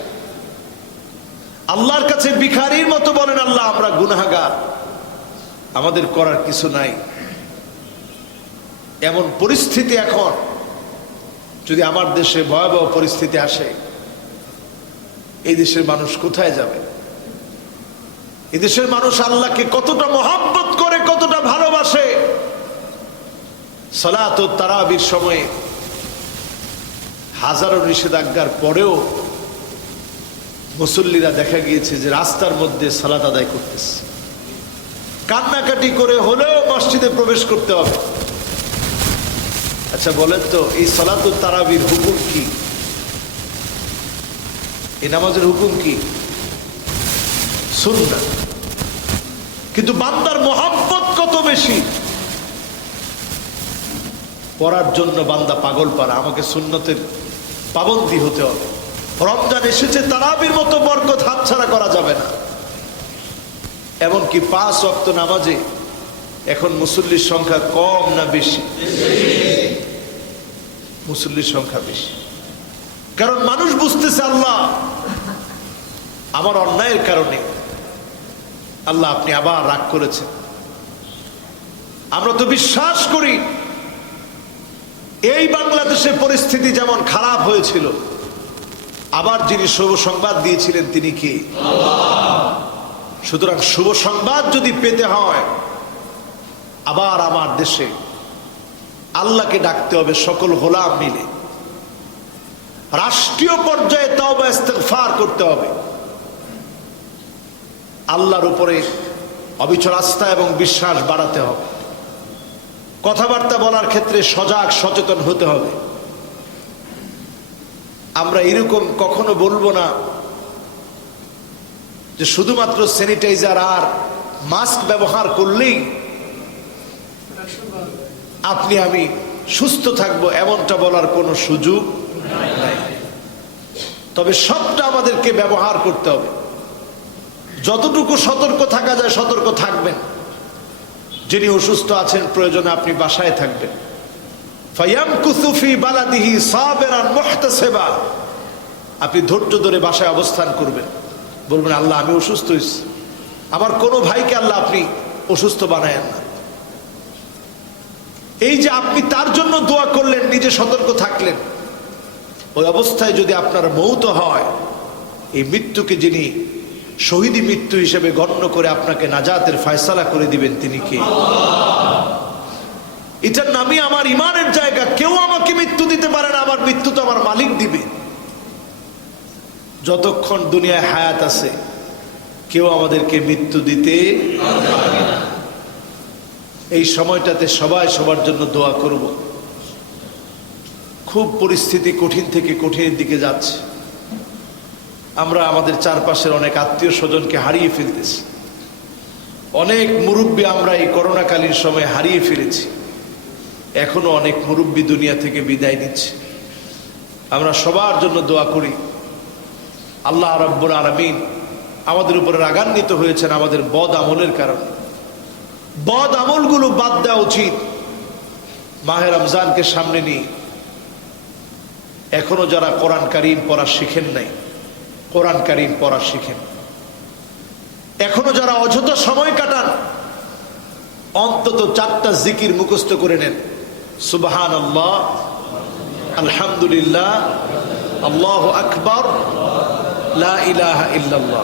আল্লাহর কাছে ভিখারির মতো বলেন, আল্লাহ আমরা গুনাহগার, আমাদের করার কিছু নাই, এমন পরিস্থিতি এখন, যদি আমার দেশে ভয়াবহ পরিস্থিতি আসে, এই দেশের মানুষ কোথায় যাবে? এই দেশের মানুষ আল্লাহকে কতটা মহব্বত করে, কতটা ভালোবাসে। সালাত ও তারাবির সময়ে হাজারো নিষেধাজ্ঞার পরেও মুসল্লিরা দেখা গিয়েছে যে রাস্তার মধ্যে সালাত আদায় করতেছে। কান্নাকাটি করে হলেও মসজিদে প্রবেশ করতে হবে। আচ্ছা বলেন তো, এই সালাত ও তারাবির হুকুম কি? এই নামাজের হুকুম কি? সুন্নাত। কিন্তু বান্দার মহব্বত কত বেশি, পড়ার জন্য বান্দা পাগল পারা। আমাকে সুন্নতের পাবন্দি হতে হবে। রমজান এসেছে, তারাবির মতো বরকত হাতছাড়া করা যাবে না। এমনকি 5 ওয়াক্ত নামাজে এখন মুসল্লির সংখ্যা কম না বেশি? মুসল্লির সংখ্যা বেশি। কারণ মানুষ বুঝতেছে আল্লাহ আমার অন্যায়ের কারণে আল্লাহ আপনি আবার রাগ করেছেন। আমরা তো বিশ্বাস করি এই বাংলাদেশের পরিস্থিতি যেমন খারাপ হয়েছিল, আবার যিনি শুভ সংবাদ দিয়েছিলেন তিনি কি? আল্লাহ। সুতরাং শুভ সংবাদ যদি পেতে হয়, আবার আমার দেশে আল্লাহকে ডাকতে হবে সকল গোলাম মিলে। রাষ্ট্রীয় পর্যায়ে তওবা ইস্তিগফার করতে হবে। আল্লাহর উপরে অবিচল আস্থা এবং বিশ্বাস বাড়াতে হবে। কথাবার্তা বলার ক্ষেত্রে সজাগ সচেতন হতে হবে। আমরা এরকম কখনো বলবো না যে শুধুমাত্র স্যানিটাইজার আর মাস্ক ব্যবহার করলেই আপনি আমি সুস্থ থাকবো, এমনটা বলার কোনো সুযোগ নাই। তবে সবটা আমাদেরকে ব্যবহার করতে হবে। যতটুকু সতর্ক থাকা যায় সতর্ক থাকবেন। যিনি অসুস্থ আছেন, প্রয়োজনে আপনি বাসায় থাকবেন। ফায়ামকুসু ফি বালাদিহি সাবিরান মুহতাসিবা, আপনি ধৈর্য ধরে বাসায় অবস্থান করবেন। বলবেন আল্লাহ আমি অসুস্থ হয়েছি, আমার কোনো ভাইকে আল্লাহ আপনি অসুস্থ বানায়েন না। এই যে আপনি তার জন্য দোয়া করলেন, নিজে সতর্ক থাকলেন, ওই অবস্থায় যদি আপনার মৌত হয়, এই মৃত্যুকে যিনি শহীদি মৃত্যু হিসেবে গণ্য করে আপনাকে নাজাতের ফয়সালা করে দিবেন তিনি কে? এটার নামই আমার ইমানের জায়গা। কেউ আমাকে মৃত্যু দিতে পারে না, আমার মৃত্যু তো আমার মালিক দিবে। যতক্ষণ দুনিয়ায় হায়াত আছে কেউ আমাদেরকে মৃত্যু দিতে পারবে না। এই সময়টাতে সবাই সবার জন্য দোয়া করব। খুব পরিস্থিতি কঠিন থেকে কঠিনের দিকে যাচ্ছে। আমরা আমাদের চারপাশের অনেক আত্মীয় স্বজনকে হারিয়ে ফেলতেছি। অনেক মুরব্বী আমরা এই করোনাকালীন সময়ে হারিয়ে ফেলেছি। এখনো অনেক মুরব্বী দুনিয়া থেকে বিদায় নিচ্ছে। আমরা সবার জন্য দোয়া করি। আল্লাহ রাব্বুল আলামিন আমাদের উপরে রাগান্বিত হয়েছেন আমাদের বদ আমলের কারণে। বদ আমলগুলো বাদ দেওয়া উচিত। মাহে রমজানকে সামনে নিয়ে এখনো যারা কোরআন কারীম পড়া শিখেন নাই, কোরআন কারীম পড়া শিখেন। এখনো যারা অযথা সময় কাটান, অন্তত 4টা জিকির মুখস্থ করে নেন। সুবহানাল্লাহ, আলহামদুলিল্লাহ, আল্লাহু আকবার, লা ইলাহা ইল্লাল্লাহ।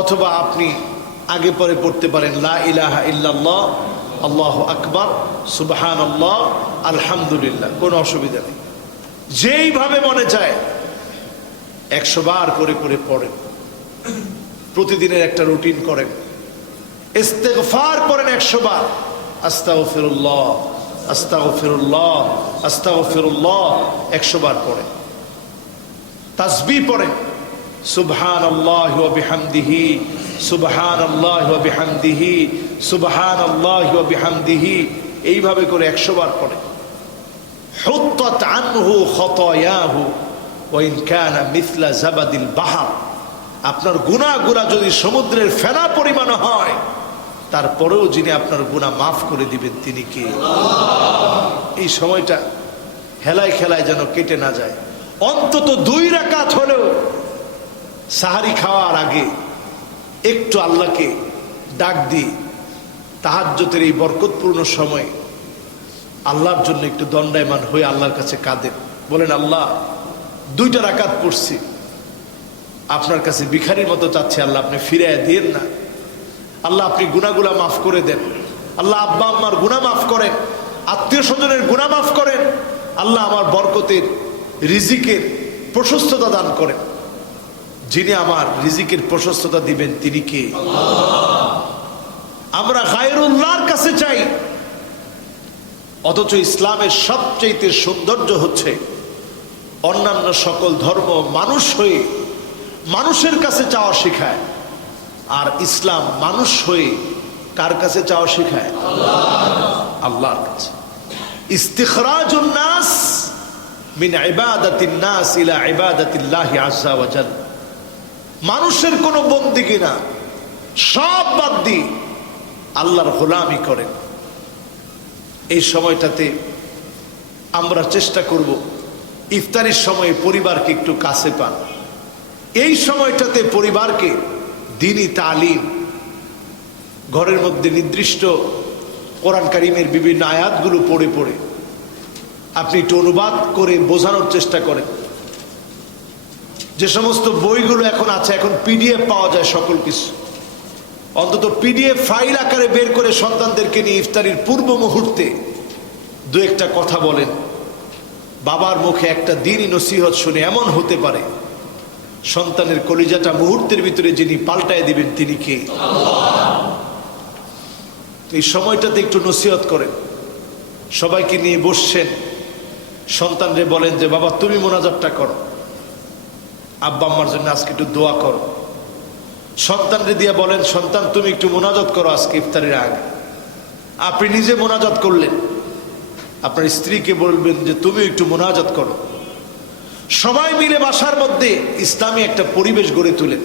অথবা আপনি আগে পরে পড়তে পারেন লা ইলাহা ইল্লাল্লাহ, আল্লাহু আকবার, সুবহানাল্লাহ, আলহামদুলিল্লাহ। কোনো অসুবিধা নেই। যেইভাবে মনে চায় 100 বার করে করে পড়েন। প্রতিদিনের একটা রুটিন করেন। ইস্তিগফার করেন 100 বার। আস্তাগফিরুল্লাহ, আস্তাগফিরুল্লাহ, আস্তাগফিরুল্লাহ 100 বার পড়েন। তাসবিহ পড়েন। সুবহানাল্লাহি ওয়া বিহামদিহি, সুবহানাল্লাহি ওয়া বিহামদিহি, সুবহানাল্লাহি ওয়া বিহামদিহি, এইভাবে করে 100 বার পড়েন। হুত্তাত আনহু খতায়াহু ওয়া ইন কানা মিথলা জাবাদিল বাহর। আপনার গুনাহগুলো যদি সমুদ্রের ফেনা পরিমাণ হয়, তারপরেও যিনি আপনার গুনাহ মাফ করে দিবেন তিনি কে? এই সময়টা হেলায় খেলায় যেন কেটে না যায়। অন্তত 2 রাকাত হলেও সাহারি খাওয়ার আগে একটু আল্লাহকে ডাক দিয়ে তাহাজ্জুদের এই বরকতপূর্ণ সময়ে আল্লাহর জন্য একটু দণ্ডায়মান হয়ে আল্লাহর কাছে কাঁদেন, বলেন আল্লাহ 2টা রাকাত পড়ছি, আপনার কাছে ভিখারির মতো চাচ্ছি, আল্লাহ আপনি ফিরাইয়া দিয়েন না, আল্লাহ আপনি গুনাহগুলা মাফ করে দেন, আল্লাহ আব্বা আম্মার গুনাহ মাফ করেন, আত্মীয় স্বজনের গুনাহ মাফ করেন, আল্লাহ আমার বরকতের রিজিকের প্রশস্ততা দান করেন। যিনি আমার রিজিকের প্রশস্ততা দিবেন তিনি কে? আমরা গায়রুল্লাহর কাছে চাই, অথচ ইসলামের সবচেয়ে সৌন্দর্য হচ্ছে অন্যান্য সকল ধর্ম মানুষ হয়ে মানুষের কাছে চাওয়া শেখায়, আর ইসলাম মানুষ হয়ে কার কাছে চাওয়া শেখায়? আল্লাহর কাছে। ইস্তিখরাজুন নাস মিন ইবাদাতিন নাস ইলা ইবাদাতিল্লাহি আযজা ওয়া জাল। মানুষের কোনো বন্দেগী না, সব বাদ দিয়ে আল্লাহর গোলামি করেন। এই সময়টাতে আমরা চেষ্টা করব ইফতারির সময়ে পরিবারকে একটু কাছে পান। এই সময়টাতে পরিবারকে দ্বীনি তালিম, ঘরের মধ্যে নির্দিষ্ট কোরআন কারীমের বিভিন্ন আয়াতগুলো পড়ে পড়ে আপনি একটু অনুবাদ করে বোঝানোর চেষ্টা করেন। যে সমস্ত বইগুলো এখন আছে, এখন পিডিএফ পাওয়া যায় সকল কিছু, অন্তত পিডিএফ ফাইল আকারে বের করে সন্তানদেরকে নিয়ে ইফতারির পূর্ব মুহূর্তে 2-1টা কথা বলেন। বাবার মুখে একটা দ্বীনি নসিহত শুনে এমন হতে পারে সন্তানের কলিজাটা মুহূর্তের ভিতরে যিনি পাল্টায় দিবেন তিনি কে? এই সময়টাতে একটু নসিহত করেন, সবাইকে নিয়ে বসছেন, সন্তানরে বলেন যে বাবা তুমি মোনাজাতটা করো, আব্বা আম্মার জন্য আজকে একটু দোয়া করো। সন্তানরে দিয়ে বলেন সন্তান তুমি একটু মোনাজাত করো আজকে ইফতারের আগে। আপনি নিজে মোনাজাত করলেন, আপনার স্ত্রীকে বলবেন যে তুমি একটু মোনাজাত করো। সবাই মিলে বাসার মধ্যে ইসলামী একটা পরিবেশ গড়ে তোলেন।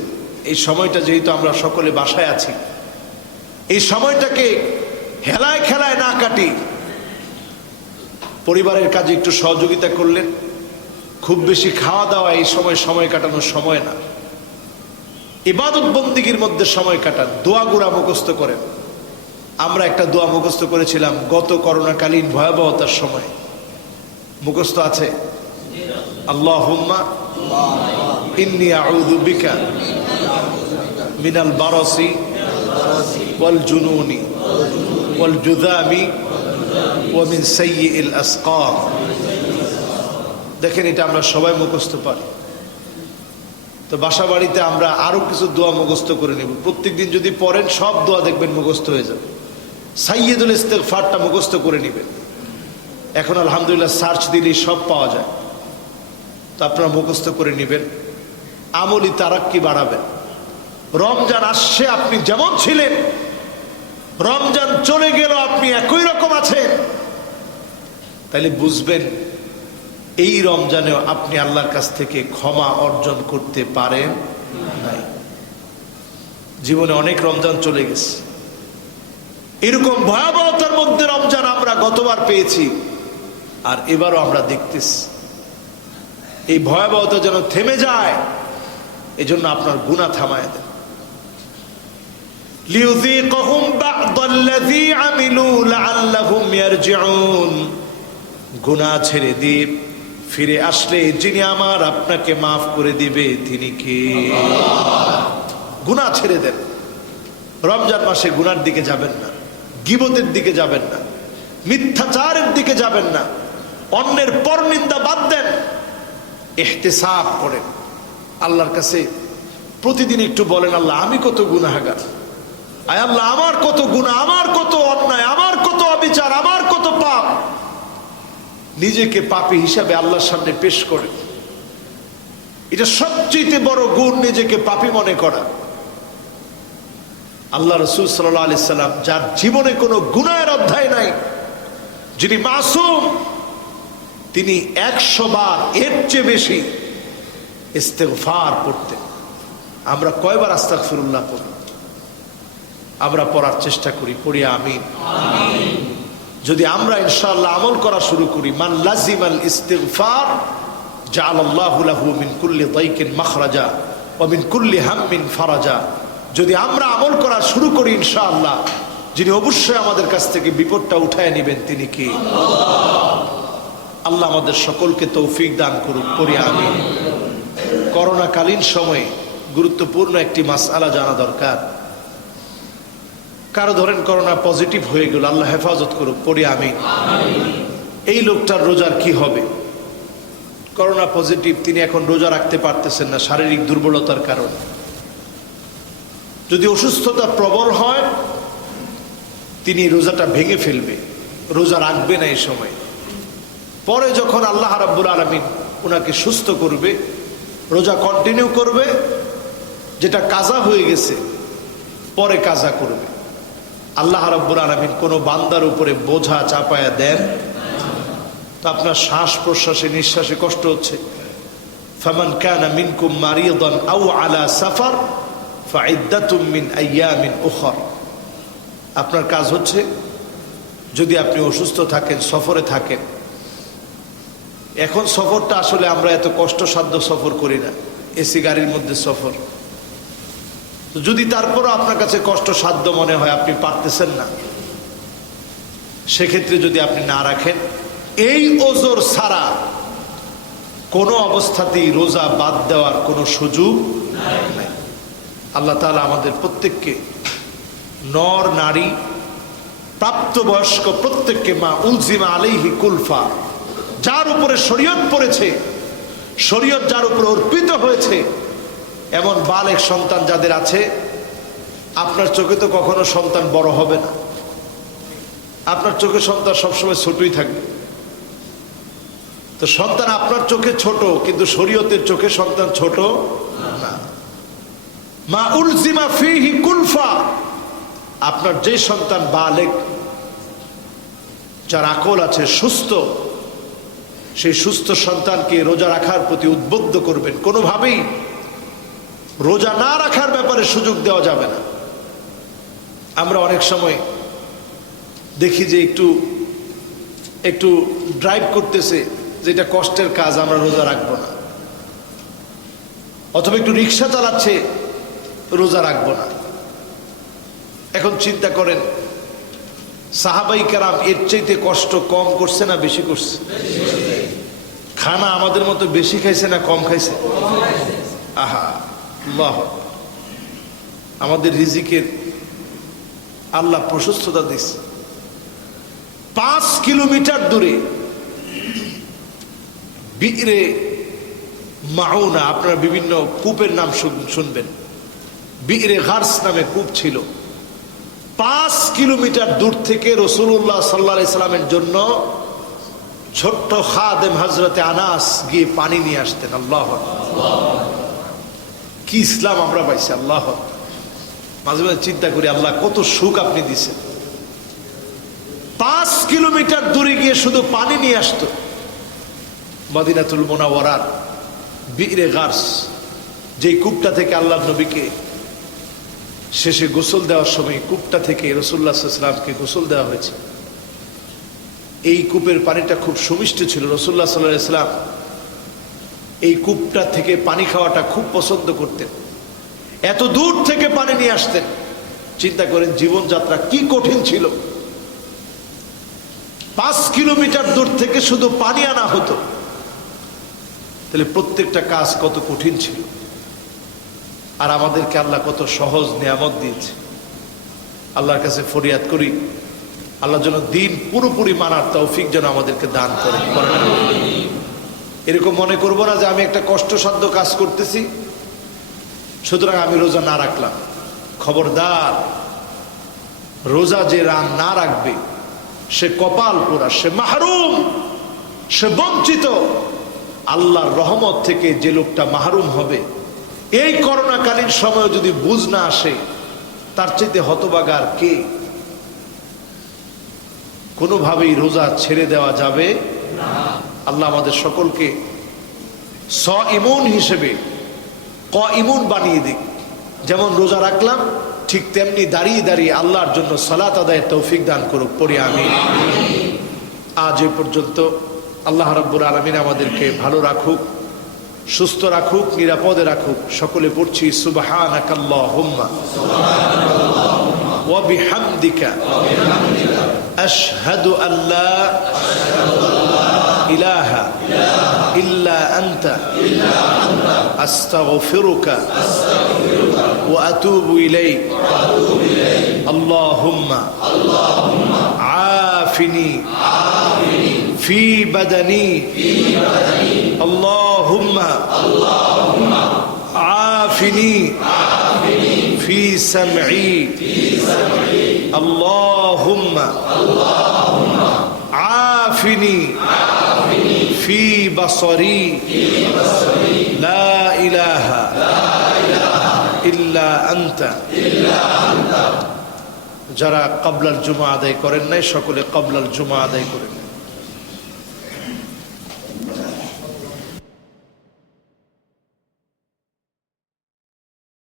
এই সময়টা যেহেতু আমরা সকলে বাসায় আছি, এই সময়টাকে হেলায় খেলায় না কাটি, পরিবারের কাজে একটু সহযোগিতা করলেন। খুব বেশি খাওয়া দাওয়া এই সময় কাটানোর সময় না, ইবাদত বন্দিগির মধ্যে সময় কাটান, দোয়াগুলা মুখস্থ করেন। আমরা একটা দোয়া মুখস্থ করেছিলাম গত করোনাকালীন ভয়াবহতার সময়, মুখস্থ আছে? আল্লাহুম্মা ইন্নী আউযু বিকা মিনাল বারাসি ওয়াল জুনুনি ওয়াল জুযামি ওয়া মিন সাইয়্যিল আসকাম। দেখেন এটা আমরা সবাই মুখস্থ পারি। তো বাসা বাড়িতে আমরা আরো কিছু দোয়া মুখস্থ করে নেব। প্রত্যেকদিন যদি পড়েন সব দোয়া দেখবেন মুখস্থ হয়ে যাবে। সাইয়্যিদুল ইস্তিগফারটা মুখস্থ করে নেবেন। এখন আলহামদুলিল্লাহ সার্চ দিলেই সব পাওয়া যায়, তো আপনারা মুখস্থ করে নেবেন। আমলি তারাক্কি বাড়াবেন। রমজান আসছে, আপনি যেমন ছিলেন, রমজান চলে গেল আপনি একই রকম আছেন, তাহলে বুঝবেন এই রমজানেও আপনি আল্লাহর কাছ থেকে ক্ষমা অর্জন করতে পারেন নাই। জীবনে অনেক রমজান চলে গেছে, এরকম ভয়াবহতার মধ্যে রমজান আমরা গতবার পেয়েছি, আর এবারও আমরা দেখতেছি। এই ভয়াবহতা যেন থেমে যায়, এজন্য আপনার গুনাহ থামায় দেন। লিউযীকাহুম বা'দাল্লাযী আমিলু লাআল্লাহুম ইয়ারজিউন। গুনাহ ছেড়ে দিয়ে ফিরে আসলে যিনি আমার আপনাকে মাফ করে দিবে তিনি কে? গুনাহ ছেড়ে দেন। রমজান মাসে গুনার দিকে যাবেন না, গীবতের দিকে যাবেন না, মিথ্যাচারের দিকে যাবেন না, অন্যের পরনিন্দা বাদ দেন, ইহতিসাব করেন। আল্লাহর কাছে প্রতিদিন একটু বলেন আল্লাহ আমি কত গুনাহগার, আয় আল্লাহ আমার কত গুনাহ, আমার কত অন্যায়, আমার কত অবিচার, আমার কত পাপ। নিজেকে পাপী হিসাবে আল্লাহর সামনে পেশ করে, এটা সবচেয়ে বড় গুণ, নিজেকে পাপী মনে করা। আল্লাহ রাসূল সাল্লাল্লাহু আলাইহি সাল্লাম যার জীবনে কোনো গুনাহের অধ্যায় নাই, যিনি মাসুম, তিনি 100 বার এর চেয়ে বেশি ইস্তিগফার পড়তেন। আমরা কয়বার আস্তাগফিরুল্লাহ পড়ি? আমরা পড়ার চেষ্টা করি, পড়ি আমিন। যদি আমরা ইনশাআল্লাহ আমল করা শুরু করি, মান লাজিমাল ইস্তিগফার জাআলাল্লাহু লাহু মিন কুল্লি দাইকিন মাখরাজা ওয়া মিন কুল্লি হাম্মিন ফারাজা। যদি আমরা আমল করা শুরু করি ইনশাআল্লাহ, যিনি অবশ্যই আমাদের কাছ থেকে বিপদটা উঠায় নেবেন তিনি কি? আল্লাহ আমাদের সকলকে তৌফিক দান করুক, পড়ি আমিন। করোনাকালীন সময়ে গুরুত্বপূর্ণ একটি মাসআলা জানা দরকার। কারো ধরেন করোনা পজিটিভ হয়ে গেল, আল্লাহ হেফাজত করুক, পড়ি আমিন। এই লোকটার রোজার কি হবে? করোনা পজিটিভ, তিনি এখন রোজা রাখতে পারতেছেন না শারীরিক দুর্বলতার কারণে। যদি অসুস্থতা প্রবল হয় তিনি রোজাটা ভেঙে ফেলবে, রোজা রাখবে না এই সময়। পরে যখন আল্লাহ রাব্বুল আলামিন ওনাকে সুস্থ করবে, রোজা কন্টিনিউ করবে, যেটা কাজা হয়ে গেছে পরে কাজা করবে। আল্লাহ রাব্বুল আলামিন কোনো বান্দার উপরে বোঝা চাপায়া দেন। তো আপনার শ্বাস প্রশ্বাসে নিঃশ্বাসে কষ্ট হচ্ছে, ফামান কানা মিনকুম মারিদান আও আলা সাফার ফাইদ্দাতুম মিন আইয়ামিন উখর। আপনার কাজ হচ্ছে, যদি আপনি অসুস্থ থাকেন, সফরে থাকেন, এখন সফরটা আসলে আমরা এত কষ্টসাধ্য সফর করি না, এসি গাড়ির মধ্যে সফর। যদি তারপরও আপনার কাছে কষ্টসাধ্য মনে হয়, আপনি পারতেছেন না, সেক্ষেত্রে যদি আপনি না রাখেন, এই ওজর ছাড়া কোনো অবস্থাতেই রোজা বাদ দেওয়ার কোনো সুযোগ নাই। আল্লাহ তাআলা আমাদের প্রত্যেককে, নর নারী প্রাপ্তবয়স্ক প্রত্যেককে, মা উলজিমা আলাইহি কুলফা, যার উপরে শরীয়ত পড়েছে, শরীয়ত যার উপরে অর্পিত হয়েছে, এমন বালেগ সন্তান যাদের আছে, আপনার চোখে তো কখনো সন্তান বড় হবে না, আপনার চোখে সন্তান সবসময় ছোটই থাকবে। তো সন্তান আপনার চোখে ছোট, কিন্তু শরীয়তের চোখে সন্তান ছোট না। মা উলজিমা ফিহি কুলফা, আপনার যে সন্তান বালেগ, যার আকল আছে, সুস্থ, সেই সুস্থ সন্তানকে রোজা রাখার প্রতি উদ্বুদ্ধ করবেন। কোনোভাবেই রোজা না রাখার ব্যাপারে সুযোগ দেওয়া যাবে না। আমরা অনেক সময় দেখি যে একটু ড্রাইভ করতেছে, যেটা কষ্টের কাজ, আমরা রোজা রাখবো না। অথবা একটু রিক্সা চালাচ্ছে, রোজা রাখবো না। এখন চিন্তা করেন, সাহাবাই কেরাম এর চাইতে কষ্ট কম করছে না বেশি করছে? খানা আমাদের মতো বেশি খাইছে না কম খাইছে? আহা, আল্লাহ, আমাদের রিজিকের আল্লাহ প্রশস্ততা দিচ্ছে। 5 কিলোমিটার দূরে বিরে মাউনা, আপনারা বিভিন্ন কূপের নাম শুনবেন, বিরে গার্স নামে কূপ ছিল। 5 কিলোমিটার দূর থেকে রাসূলুল্লাহ সাল্লাল্লাহু আলাইহি সাল্লামের জন্য ছোট্ট খাদেম হযরতে আনাস গিয়ে পানি নিয়ে আসতেন। আল্লাহ, কি ইসলাম আমরা পাইছি! আল্লাহ, মাঝে মাঝে চিন্তা করি, আল্লাহ কত সুখ আপনি দিছেন। 5 কিলোমিটার দূরে গিয়ে শুধু পানি নিয়ে আসতো। মদিনাতুল মুনাওয়ারার বিরে গার্স, যেই কূপটা থেকে আল্লাহর নবীকে শেষে গোসল দেওয়ার সময় কূপটা থেকে রাসূলুল্লাহ সাল্লাল্লাহু আলাইহি ওয়াসাল্লামকে গোসল দেওয়া হয়েছে। এই কূপের পানিটা খুব সুমিষ্ট ছিল। রাসূলুল্লাহ সাল্লাল্লাহু আলাইহি ওয়াসাল্লাম এই কূপটা থেকে পানি খাওয়াটা খুব পছন্দ করতেন, এত দূর থেকে পানি নিয়ে আসতেন। চিন্তা করেন জীবনযাত্রা কি কঠিন ছিল। 5 কিলোমিটার দূর থেকে শুধু পানি আনা হতো, তাহলে প্রত্যেকটা কাজ কত কঠিন ছিল। আর আমাদেরকে আল্লাহ কত সহজ নিয়ামত দিয়েছে। আল্লাহর কাছে ফরিয়াদ করি, আল্লাহ যেন দিন পুরোপুরি মানার তৌফিক যেন আমাদেরকে দান করেন। এরকম মনে করব না যে আমি একটা কষ্টসাধ্য কাজ করতেছি, সুতরাং আমি রোজা না রাখলাম। খবরদার, রোজা যে না রাখবে সে কপাল পোড়া, সে মাহরুম, সে বঞ্চিত। আল্লাহর রহমত থেকে যে লোকটা মাহরুম হবে, এই করোনাকালীন সময় যদি বুঝ না আসে, তার চাইতে হতভাগার কে? কোনোভাবেই রোজা ছেড়ে দেওয়া যাবে না। আল্লাহ আমাদের সকলকে সাইমুন হিসেবে কাইমুন বানিয়ে দিক। যেমন রোজা রাখলাম, ঠিক তেমনি দাঁড়িয়ে দাঁড়িয়ে আল্লাহর জন্য সালাত আদায়ের তৌফিক দান করুক, পড়ি আমিন। আজ এ পর্যন্ত আল্লাহ রাব্বুল আলামিন আমাদেরকে ভালো রাখুক, সুস্থ রাখুক, নিরাপদে রাখুক। সকলে পড়ছি সুবহানাকাল্লাহুম্মা। ওয়া বিহামদিকা আশহাদু আল্লা ইলাহা ইল্লা আনতা আস্তাগফিরুকা ওয়া আতুবু ইলাইক আল্লাহুম্মা আফিনি ফি বাদানি আল্লাহুম্মা আফিনি ফি সামঈ আল্লাহুম্মা আফিনি ফি বাসরি লা ইলাহা ইল্লা আনতা। যারা ক্বাবলাল জুমা আদায় করেন নাই সকলে ক্বাবলাল জুমা আদায় করেন।